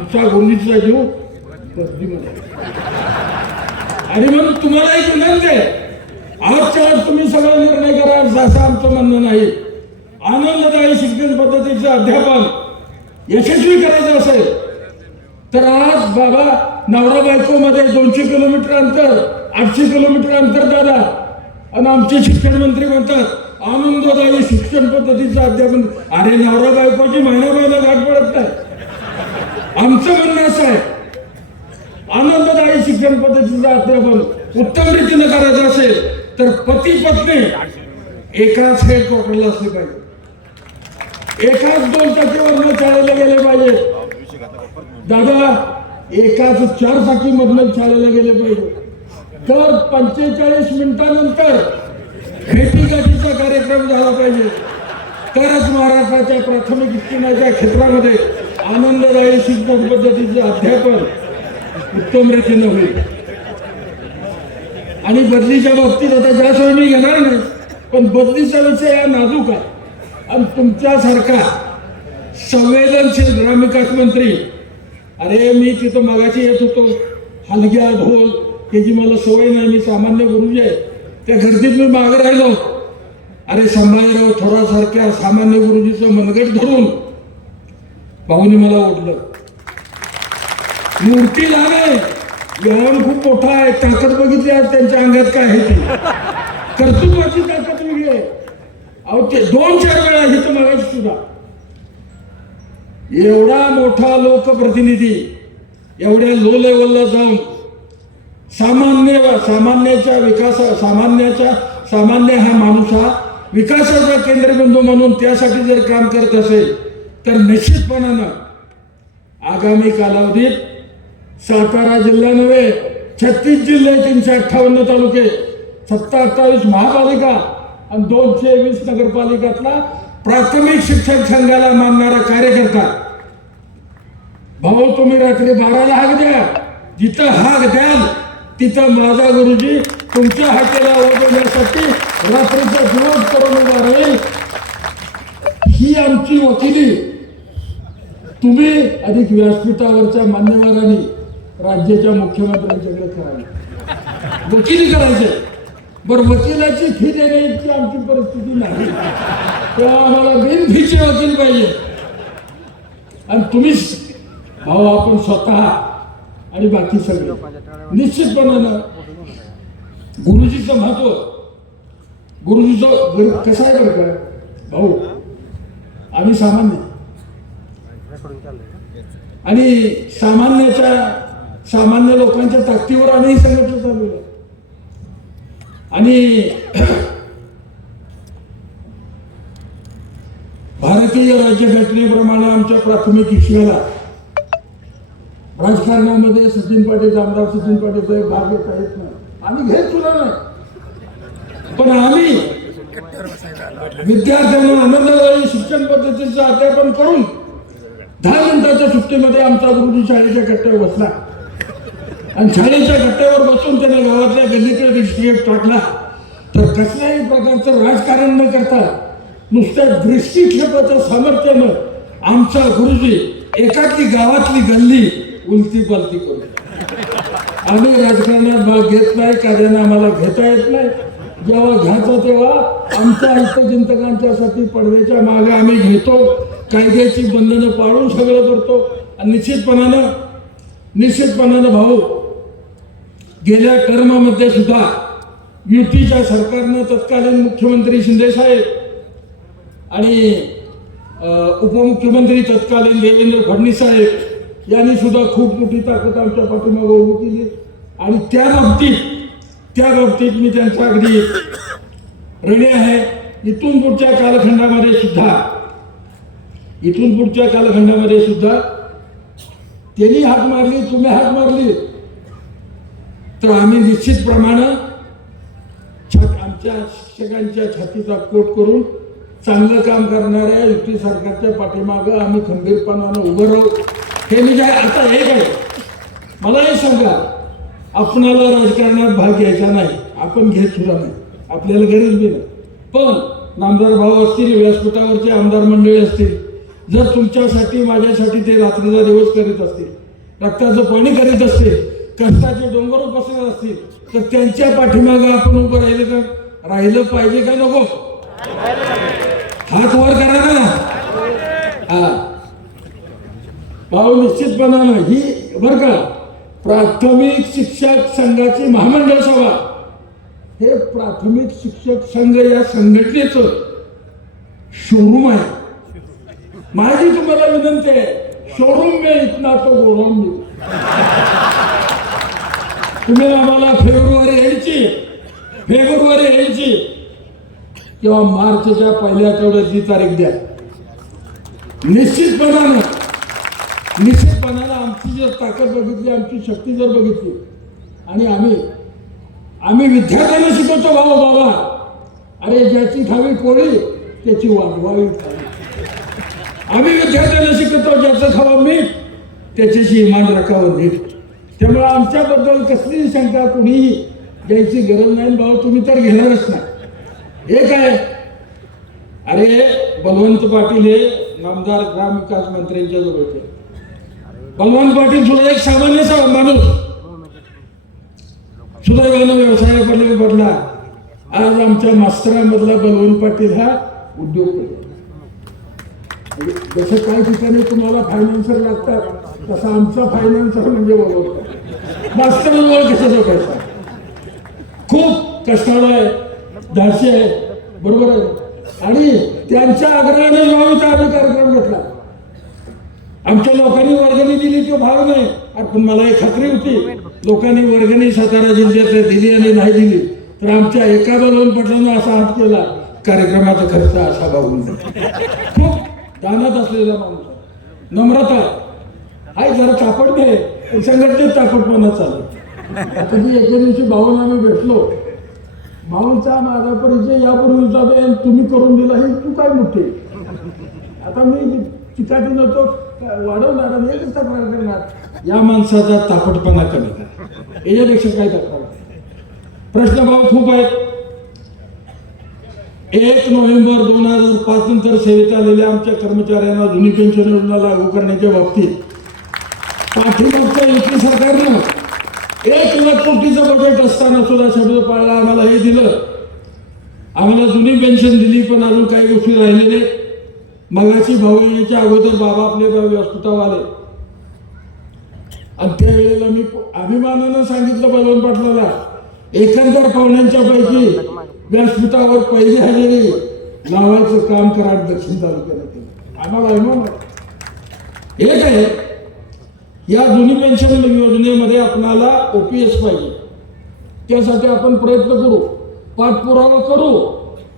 आमच्या गोंदीचा जीव बदलीमध्ये आणि म्हणून तुम्हाला एक विनंती आहे. आजच्या आज तुम्ही सगळा निर्णय करा असं आमचं म्हणणं नाही. आनंददायी शिक्षण पद्धतीचं अध्यापन यशस्वी करायचं असेल तर आज बाबा नवरा बायको मध्ये दोनशे किलोमीटर अंतर आठशे किलोमीटर अंतर दादा. आणि आमचे शिक्षण मंत्री म्हणतात आनंददायी शिक्षण पद्धतीचं अध्यापन. अरे नवरा बायकोची महिना महिना गाठ पडत नाही. आमचं म्हणणं असं आहे. आनंददायी शिक्षण पद्धतीचं अध्यापन उत्तम रीतीने करायचं असेल तर पती पत्नी एकाच हेडक्वार्टरला असले पाहिजे. एकाच दोन टक्केवर न चालायला गेले पाहिजे. दादा एकाच चार चाकी मधनं चालायला गेले पाहिजे. तर पंचेचाळीस मिनिटानंतर भेटीगाठीचा कार्यक्रम झाला पाहिजे. तरच महाराष्ट्राच्या प्राथमिक शिक्षणाच्या क्षेत्रामध्ये आनंददायी शिक्षण पद्धतीचे अध्यापन उत्तम रीतीने होईल. आणि बदलीच्या बाबतीत आता ज्या सोय मी घेणार नाही पण बदलीचा विषय हा नाजूक आहे. आणि तुमच्यासारखा संवेदनशील ग्रामविकास मंत्री अरे मी तिथं मगाशी येत होतो हलग्या ढोल त्याची मला सवय नाही मी सामान्य गुरुजी आहे त्या गर्दीत मी मागे राहिलो. अरे संभाजीराव थोरासारख्या सामान्य गुरुजीचं मनगट धरून भाऊनी मला ओढलं. मूर्ती लागे व्यवहार खूप मोठा आहे. ताकद बघितली आज त्यांच्या अंगात काय आहे ती. कर्तृत्वाची ताकद वेगळी आहे. अहो ते दोन चार वेळा हे तर मगाशी सुद्धा एवढा मोठा लोकप्रतिनिधी एवढ्या लो लेवलला जाऊन सामान्य सामान्याच्या विकासा सामान्याच्या सामान्य हा माणूस हा विकासाचा केंद्रबिंदू म्हणून त्यासाठी जर काम करत असेल तर निश्चितपणानं आगामी कालावधीत सातारा जिल्हा नव्हे छत्तीस जिल्हे तीनशे अठ्ठावन्न तालुके सत्ता अठ्ठावीस महापालिका आणि दोनशे वीस नगरपालिकातला प्राथमिक शिक्षक संघाला मानणारा कार्यकर्ता. भाऊ तुम्ही रात्री बाराला हाक द्या. जिथं हाक द्याल तिथं माझा गुरुजी तुमच्या हाकेला ओढवण्यासाठी रात्रीचा विरोध करून उभा राहील. ही आमची वकिली. तुम्ही अधिक व्यासपीठावरच्या मान्यवरांनी राज्याच्या मुख्यमंत्र्यांच्याकडे करावी. वकिली करायचे. बरं वकिलाची फी देणे इतकी आमची परिस्थिती नाही. तेव्हा आम्हाला बिनफीचे वकील पाहिजे. आणि तुम्हीच भाऊ आपण स्वतः आणि बाकी सगळे. निश्चितपणानं गुरुजीचं महत्त्व गुरुजीचं कसं आहे बरं का? भाऊ आम्ही सामान्य. आणि सामान्याच्या सामान्य लोकांच्या ताकदीवर आम्ही संघटन संघटना चालवलं आणि भारतीय राज्यघटनेप्रमाणे आमच्या प्राथमिक शिक्षणाला राजकारणामध्ये सचिन पाटील आमदार सचिन पाटील साहेब भाग घेता येत नाही. आम्ही घेत सुद्धा नाही. पण आम्ही विद्यार्थ्यांना आनंददायी शिक्षण पद्धतीचं अध्यापन करून दहा मिनिटाच्या सुट्टीमध्ये आमचा गुरुजी शाळेच्या कट्ट्यावर बसला. आणि शाळेच्या कट्ट्यावर बसून त्याने गावातल्या गल्लीकडे दृष्टिक्षेप टाकला तर कसल्याही प्रकारचं राजकारण न करता नुसत्या दृष्टिक्षेपाच्या सामर्थ्यानं आमचा गुरुजी एकातली गावातली गल्ली उलती पालती करू आम्ही राजकारणात भाग घेत नाही कार्यानं आम्हाला घेता येत नाही. जेव्हा घ्यायचं तेव्हा आमच्या हितचिंतकांच्यासाठी पडद्याच्या मागे आम्ही घेतो कायद्याची बंधनं पाळून सगळं करतो. आणि निश्चितपणानं निश्चितपणानं भाऊ गेल्या टर्मामध्ये सुद्धा युतीच्या सरकारनं तत्कालीन मुख्यमंत्री शिंदे साहेब आणि उपमुख्यमंत्री तत्कालीन देवेंद्र फडणवीस साहेब यांनी सुद्धा खूप मोठी ताकद आमच्या पाठीमागे उभी केली. आणि त्या बाबतीत त्या बाबतीत मी त्यांचा अगदी ऋणी आहे. इथून पुढच्या कालखंडामध्ये सुद्धा इथून पुढच्या कालखंडामध्ये सुद्धा त्यांनी हाक मारली तुम्ही हाक मारली. तर आम्ही निश्चितप्रमाणे छात आमच्या शिक्षकांच्या छातीचा कोट करून चांगलं काम करणाऱ्या युती सरकारच्या पाठीमागं आम्ही खंबीरपणानं उभं राहू. हे मी काय आता हे काय? मला हे सांगा. आपणाला राजकारणात भाग घ्यायचा नाही. आपण घेत सुद्धा नाही. आपल्याला गरज बी नाही. पण नामदार भाऊ असतील व्यासपीठावरचे आमदार मंडळी असतील जर तुमच्यासाठी माझ्यासाठी ते रात्रीचा दिवस करीत असतील रक्ताचं पाणी करीत असतील कष्टाचे डोंगर बसत असतील तर त्यांच्या पाठीमागं आपण उभं राहिलं का? राहिलं पाहिजे का नको? हात वर करा ना. हा. भाऊ निश्चितपणानं ही बरं का? प्राथमिक शिक्षक संघाची महामंडळ सभा. हे प्राथमिक शिक्षक संघ या संघटनेचं शोरूम आहे. माझी तुम्हाला विनंती आहे शोरूम मे इतना तो गोडाऊन मी तुम्ही आम्हाला फेब्रुवारी यायची फेब्रुवारी यायची. किंवा मार्चच्या पहिल्या आठवड्यातली तारीख द्या. निश्चितपणानं निश्चितपणानं आमची जर ताकद बघितली आमची शक्ती जर बघितली आणि आम्ही आम्ही विद्यार्थ्यांना शिकवतो बाबा बाबा अरे ज्याची खावी पोळी त्याची वाढवावी खावी आम्ही विद्यार्थ्यांना शिकवतो ज्याचं खावं मीठ त्याच्याशी इमान राखावं नीट. त्यामुळे आमच्याबद्दल कसलीही शंका कुणीही द्यायची गरज नाही बाबा तुम्ही तर घेणारच नाही. हे काय अरे बलवंत पाटील हे नामदार ग्रामविकास मंत्र्यांच्या जवळचे भगवान पाटील सुद्धा एक सामान्य सा- माणूस. सुदैवानं व्यवसाय पडले पडला आज आमच्या मास्तरामधला बलवंत पाटील हा उद्योगपती. म्हणजे जसं काही ठिकाणी तुम्हाला फायनान्सर लागतात तसा आमचा फायनान्सर म्हणजे बघा मास्तरांवर कशाचा पैसा खूप कष्टाळ आहे धाडशी आहे बरोबर आहे. आणि त्यांच्या आग्रहाने जेव्हा आम्ही कार्यक्रम घेतला. आमच्या लोकांनी वर्गणी दिली तो भाव नाही. पण मला एक खात्री होती. लोकांनी वर्गणी सातारा जिल्ह्यातल्या दिली आणि नाही दिली. तर आमच्या एका बलवून पटलानं असा हात केला कार्यक्रमाचा खर्च असा बघून खूप दानात असलेला माणूस नम्रता. हाय जरा तापड दे पण संघटनेत तापडपणा चालू आता मी एके दिवशी भाऊन आम्ही भेटलो. भाऊंचा माझा परिचय यापूर्वीचा आणि तुम्ही करून दिला हे तू काय मोठे? आता मी चिकाटी नव्हतो वाढवणार आणि एकच तक्रार करणार. या माणसाचा तापटपणा कमी करा. याच्यापेक्षा काय तक्रार? प्रश्न भाऊ खूप आहेत एक नोव्हेंबर दोन हजार पाच नंतर सेवेत आलेल्या आमच्या कर्मचाऱ्यांना जुनी पेन्शन योजना लागू करण्याच्या बाबतीत पाठीमागच्या युती सरकारनं एक लाख कोटीचं बजेट असताना सुद्धा शब्द पाळला आम्हाला हे दिलं. आम्हाला जुनी पेन्शन दिली पण अजून काही गोष्टी राहिलेल्या आहेत. मगाशी भाऊ येण्याच्या अगोदर बाबा आपले व्यासपीठावर आले. आणि त्यावेळेला मी अभिमानानं सांगितलं बलवंत पाटलाला एकंदर पाहुण्यांच्या पैकी व्यासपीठावर पहिली हजेरी लावायचं काम करा दक्षिण तालुक्याला आम्हाला अभिमान आहे. एक आहे या जुनी पेन्शन योजनेमध्ये आपणाला ओपीएस पाहिजे. त्यासाठी आपण प्रयत्न करू पाठपुरावा करू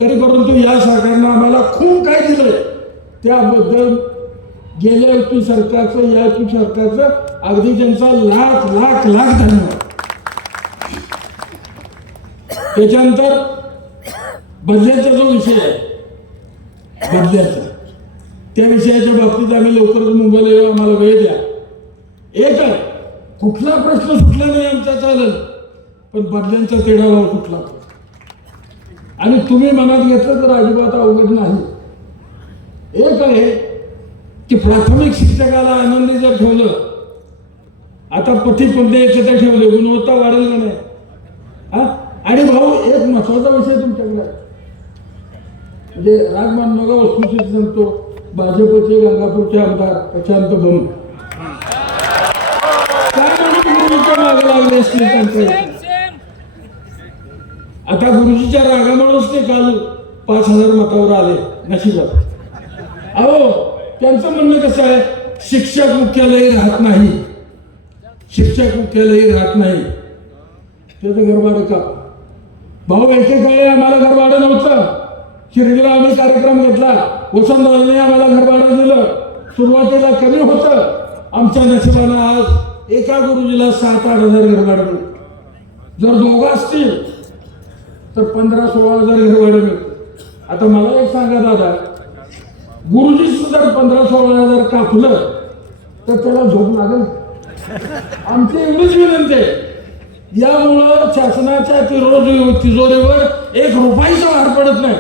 तरी परंतु या सरकारनं आम्हाला खूप काय दिलंय. त्याबद्दल गेल्या युती सरकारचं या युती सरकारचं अगदी त्यांचा लाख लाख लाख धन्यवाद. त्याच्यानंतर बदल्याचा जो विषय आहे बदल्याचा त्या विषयाच्या बाबतीत आम्ही लवकरच मुंबईला येऊ आम्हाला वेळ द्या. एक आहे कुठला प्रश्न सुटला नाही आमचा चालेल पण बदल्यांचा तेढा कुठला आणि तुम्ही मनात घेतलं तर अजिबात अवघड नाही. एक आहे की प्राथमिक शिक्षकाला आनंदी जर ठेवलं. आता पती पत्नी एकत्र ठेवले? गुणवत्ता वाढेल का नाही? हा? आणि भाऊ एक महत्त्वाचा विषय तुमच्याकडे. म्हणजे राजमान नगा वस्तुस्थिती सांगतो भाजपचे गंगापूरचे आमदार प्रशांत बंब आता गुरुजीच्या रागामुळेच ते काल पाच हजार मतावर आले नशिबात. अहो त्यांचं म्हणणं कसं आहे? शिक्षक मुख्यालय राहत नाही. शिक्षक मुख्यालय राहत नाही. त्याचं घरभाडं का भाऊ एकेकाळी आम्हाला घरभाडं नव्हतं. शिर्डीला आम्ही कार्यक्रम घेतला. वसंतदादांनी आम्हाला घरभाडं दिलं. सुरुवातीला कमी होतं. आमच्या नशिबानं आज एका गुरुजीला सात आठ हजार घरभाडं मिळतं जर दोघं असतील तर पंधरा सोळा हजार घरभाडं मिळतं आता मला एक सांगा दादा. गुरुजी जर पंधरा सोळा हजार कापलं तर त्याला झोप लागेल. आमची एवढीच विनंती आहे. यामुळं शासनाच्या तिरोज तिजोरीवर एक रुपयाचा भार पडत नाही.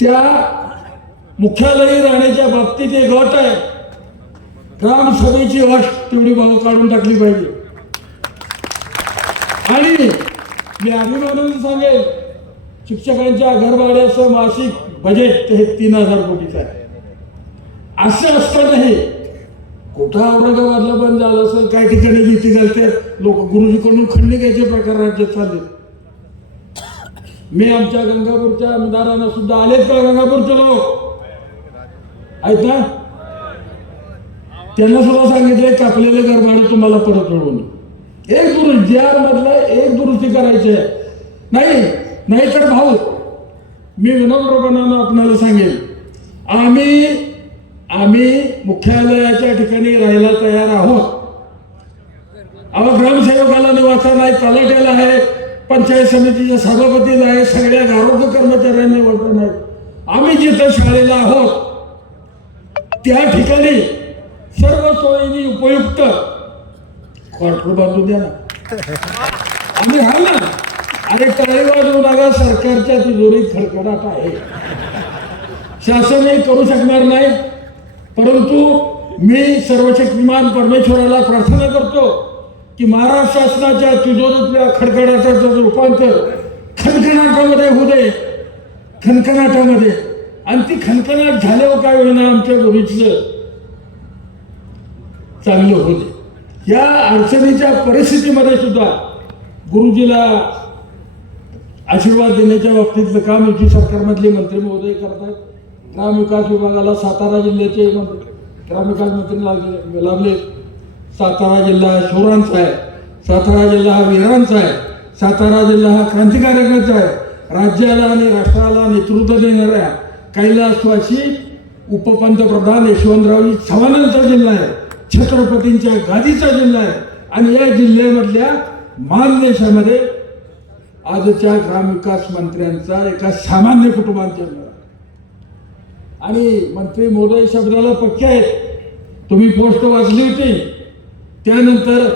त्या मुख्यालयी राहण्याच्या बाबतीत एक अट आहे. ग्रामसभेची अट तेवढी भाऊ काढून टाकली पाहिजे. आणि मी अभिमानाने सांगेल शिक्षकांच्या घरभाड्याचं मासिक बजेट हे तीन हजार कोटीचं आहे. असं असतानाही कुठं औरंगाबादला बंद झालं असेल काही ठिकाणी भीती घालते लोक गुरुजीकडून खंडणी घ्यायचे प्रकार राज्यात चालले. मी आमच्या गंगापूरच्या आमदारांना सुद्धा आलेत का गंगापूरचे लोक? आहेत ना? त्यांना सुद्धा सांगितले कापलेले घरभाडं तुम्हाला परत मिळवून. एक दुरुस्त ज्या मधला एक दुरुस्ती करायची आहे. नाही नाही तर भाऊ मी विनम्रपणानं आपणाला सांगेल. आम्ही आम्ही मुख्यालयाच्या ठिकाणी राहायला तयार आहोत. अहो ग्रामसेवकाला निवासा नाही तलाट्याला आहे पंचायत समितीच्या सभापतीला आहे सगळ्या आरोग्य कर्मचाऱ्यांना निवासा नाही. आम्ही जिथं शाळेला आहोत त्या ठिकाणी सर्व सोयीनी उपयुक्त. क्वार्टर बांधून द्या. ना आम्ही हा ना अरे टाळी वाजवू नका सरकारच्या तिजोरीत खडखडाट आहे. शासन हे करू शकणार नाही परंतु मी सर्वशक्तिमान परमेश्वराला प्रार्थना करतो की महाराष्ट्र शासनाच्या तिजोरीतल्या खडखडाटाचं रूपांतर खणखणाटामध्ये होऊ दे खणखणाटामध्ये आणि ती खणखणाट झाल्यावर काय होईना आमच्या गोरीचं चांगलं होऊ दे. या अडचणीच्या परिस्थितीमध्ये सुद्धा गुरुजीला आशीर्वाद देण्याच्या बाबतीतलं काम युती सरकारमधले मंत्री महोदय करतात. ग्रामविकास विभागाला सातारा जिल्ह्याचे ग्रामविकास मंत्री लागले लाभले सातारा जिल्हा हा शोरांचा आहे. सातारा जिल्हा हा वीरांचा आहे. सातारा जिल्हा हा क्रांतिकारकाचा आहे. राज्याला आणि राष्ट्राला नेतृत्व देणाऱ्या कैलासवासी उपपंतप्रधान यशवंतरावजी चव्हाणांचा जिल्हा आहे. छत्रपतींच्या गादीचा जिल्हा आहे. आणि या जिल्ह्यामधल्या मान देशामध्ये आजच्या ग्रामविकास मंत्र्यांचा एका सामान्य कुटुंबांच्या मुलाला. आणि मंत्री मोदय शब्दाला पक्के आहेत. तुम्ही पोस्ट वाचली होती. त्यानंतर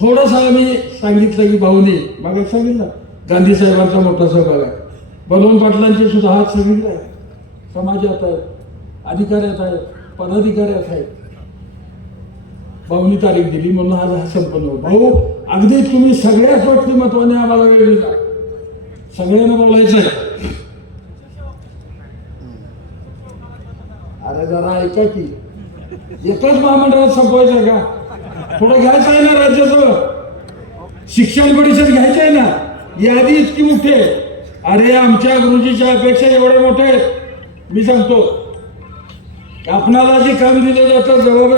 थोडंसं आम्ही सांगितलं की भाऊनी मग सांगितलं. गांधी साहेबांचा मोठा सहभाग आहे. बलवंत पाटलांचे सुद्धा हात सांगितले आहे. समाजात आहेत अधिकाऱ्यात आहेत पदाधिकाऱ्यात आहेत भाऊनी तारीख दिली म्हणून आज हा संपन्न भाऊ अगदी तुम्ही सगळ्याच व्यक्तिमत्वाने आम्हाला वेळ दिला सगळ्यांना बोलायचं आहे. अरे जरा ऐका की. एकच महामंडळात संपवायचं का? थोडं घ्यायचं आहे ना राज्याचं? शिक्षण परिषद घ्यायची आहे ना? यादी इतकी मोठी आहे. अरे आमच्या गुरुजीच्या अपेक्षा एवढे मोठे आहेत. मी सांगतो आपणाला जे काम दिलं जातं जबाबदारी